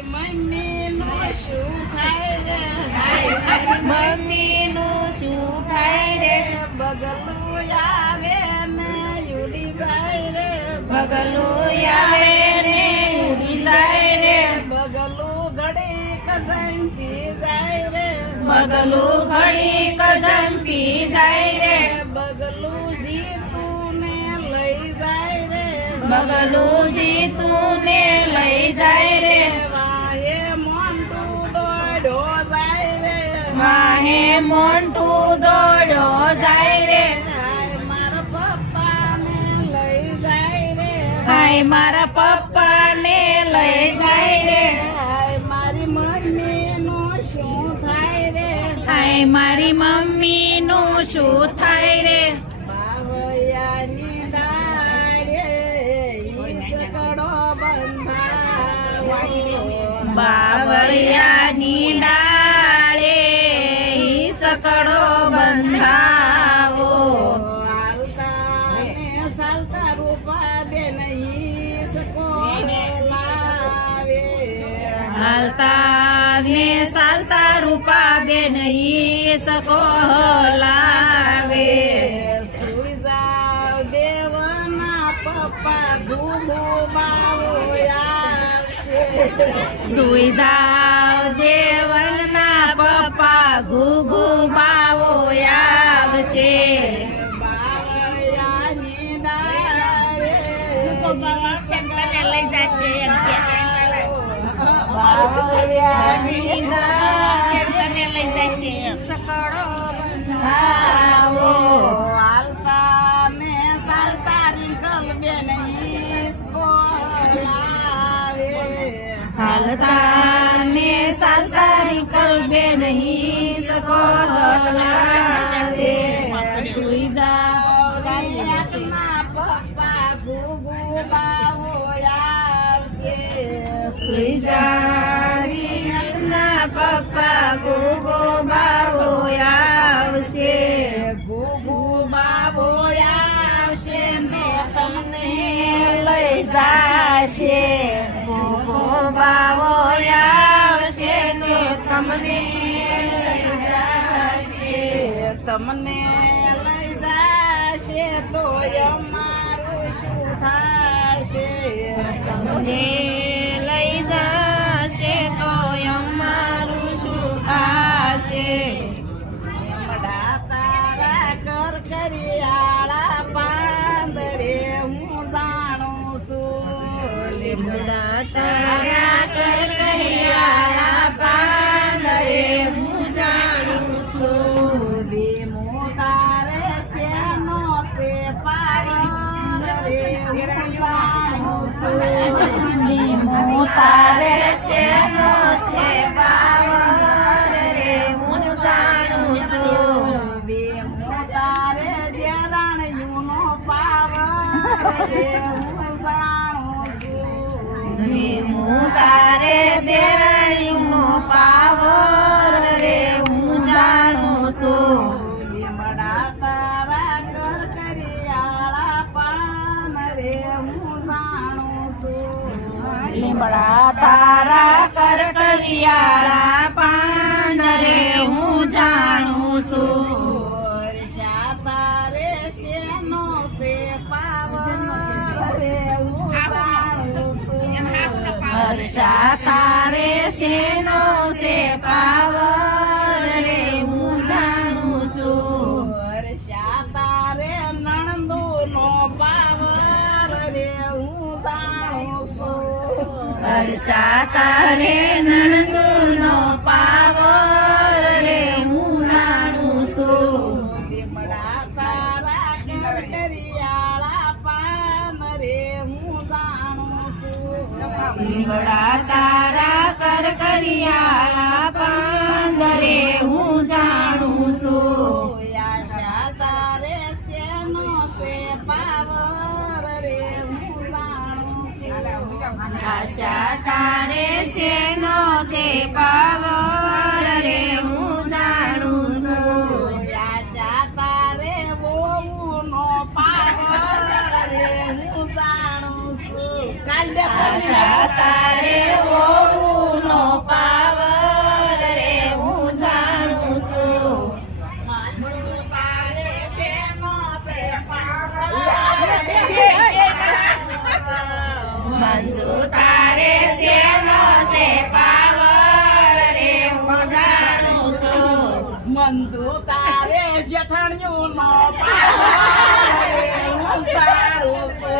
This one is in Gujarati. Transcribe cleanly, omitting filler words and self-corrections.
મમ્મીનું શું થાય રે મમ્મીનું શું થાય રે બગલું આવે ને ઉડી જાય રે બગલું આવે ને ઉડી જાય રે બગલું ઘડી કસંકી જાય રે બગલું ઘડી કજંપી જાય રે બગલું જીતું ને લઈ જાય રે બગલું જીતું ને લઈ જાય રે વાહે મોંટું દોડો જાય રે માહે મોન્ટું દોડો જાય રે હાય મારા પપ્પાને લઈ જાય રે હાય મારા પપ્પાને લઈ જાય રે હાય મારી મમ્મીનું શું થાય રે હાય મારી મમ્મીનું શું થાય રે બાવળિયાની ડાળે ઈસકડો બંધાવો બાવળિયાની ડાળે ઈ સકડો બંધાવો હાલતા ને ચાલતા રૂપા બેન ઈસકો લાવે હાલતા ને ચાલતા રૂપા બેન ઈ સકો લાવે સુઈ જાવ દેવના પપ્પા ધૂમો બાવો આવશે સુઈ જાવ દેવના પપ્પા ઘૂઘુ બાવો આવશે બાવળિયાની ડાળે લઈ જશે બાવળિયાની લઈ જશે આવો હાલતા ને ચાલતા રીંકલ બેન ઈસકો લાવે હાલતા ને ચાલતા કલબે નહીં સકો લાવે સુઈ જાવ ના પપ્પા ગુગુ બાવો આવશે સુઈ જાવ પપ્પા ઘૂઘુ બાવો આવશે ગુગુ બાવો આવશે ને તમને લઈ જાશે ઘૂઘુ બાવો આવશે ને તમને લઈ જશે. તમને લઈ જાશે તો અમારું શું થાશે તમને લઈ જશે તો અમારું શું થશે મડા તારા કર કરિયાળા પાંદરે હું જાણું છું લીમડા તારા કરિયાળા પાંદરે હું જાણું છું લીમો તારે શેનો તે પાવર રે હું જાણું છું લીમો તારે શેનો છે પાવર રે હું જાણું છું લીમો તારે દેરાણીનો પાવર રે હું જાણું છું લીમો તારે દેરાણીનો પાવર રે હું જાણું છું લીમડા તારા કર કરિયાળા પાન રે હું જાણું છું લીમડા તારા કરિયાળા પાન રે હું જાણું છું વર્ષા તારે શેનો છે પાવર રે હું જાણું છું હર્ષા તારે શેનો છે પાવર રે હું જાણું છું વર્ષા તારે નણંદોનો પાવર રે હું જાણું છું હર્ષા તારે નણંદોનો પાવર રે હું જાણું છું લીમડા તારા કરિયાળા પાન રે હું જાણું છું લીમડા તારા કરિયાળા પાન રે હું જાણું છું આશા તારે શેનો છે પાવર રે હું જાણું છું આશા તારે શેનો છે પાવર રે હું જાણું છું આશા તારે બહુનો પાવર રે હું જાણું છું કાલ બે આશા તારે હોવું મંજુ તારે શેનો છે પાવર રે હું જાણું છું મંજુ તારે જેઠાણીઓ નો પાવર રે હું જાણું છું